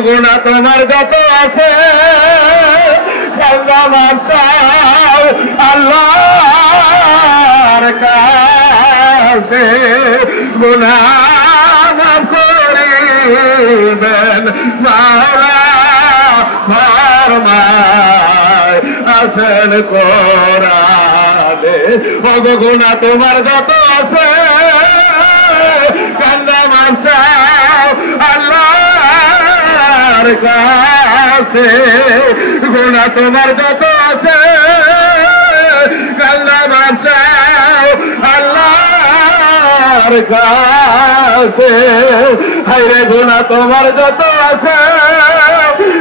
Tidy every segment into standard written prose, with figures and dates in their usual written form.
গুণা তোমার যত আছে চাও আল্লাহর কাছে গুণা মাফ করিবেন মাওলা ফরমায় আছেন কোরআনে গুণা তোমার যত আছে কান্দা মাফ চাও আল্লাহর কাছে গুণা তোমার যত আছে কান্দা মাফ চাও আল্লাহর কাছে হায়রে গুণা তোমার যত আছে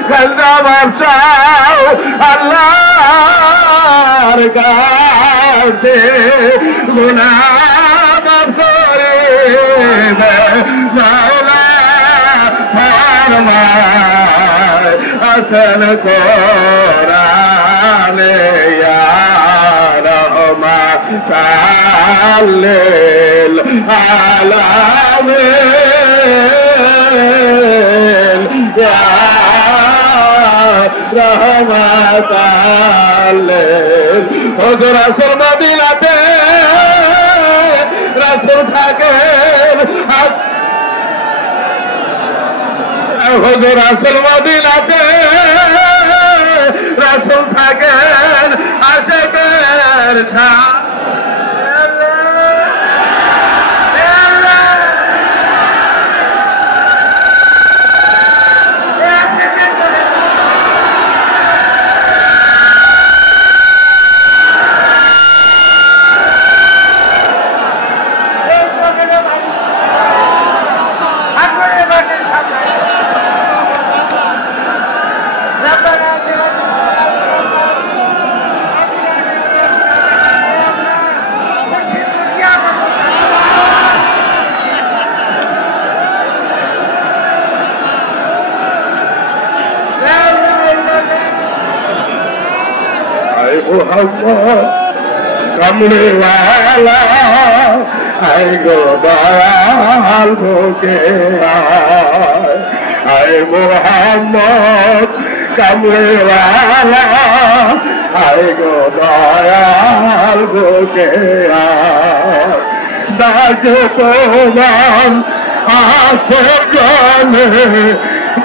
কান্দা মাফ চাও আল্লাহর কাছে গুণা মাফ করে মাওলা ফরমায় আছেন কোরআনে ইয়া রাহমাতাল লিল আলামিন ইয়া রাহমাতাল লিল হুজুর রাসূল মদিনাতে রাসূল থাকেন হুজুর রাসূল মদিনাতে রাসূল থাকেন আশিকের সাথে মোহাম্মদ কামলিওয়ালা আয় গো দয়াল ভোগে আয় মোহাম্মদ কামলিওয়ালা আয় গো দয়াল ভোগে ডাকে তোমার আসে জানে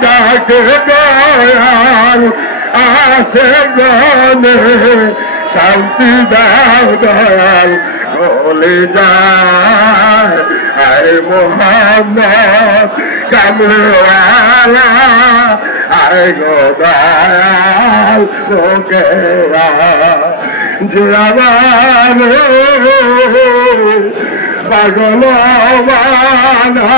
ডাকে দয়াল আসে জানে শান্তি দাও দয়াল চলে যায় আয় মোহাম্মদ কামলিওয়ালা আয় গো দয়াল তোকে যে আমার পাগল বানা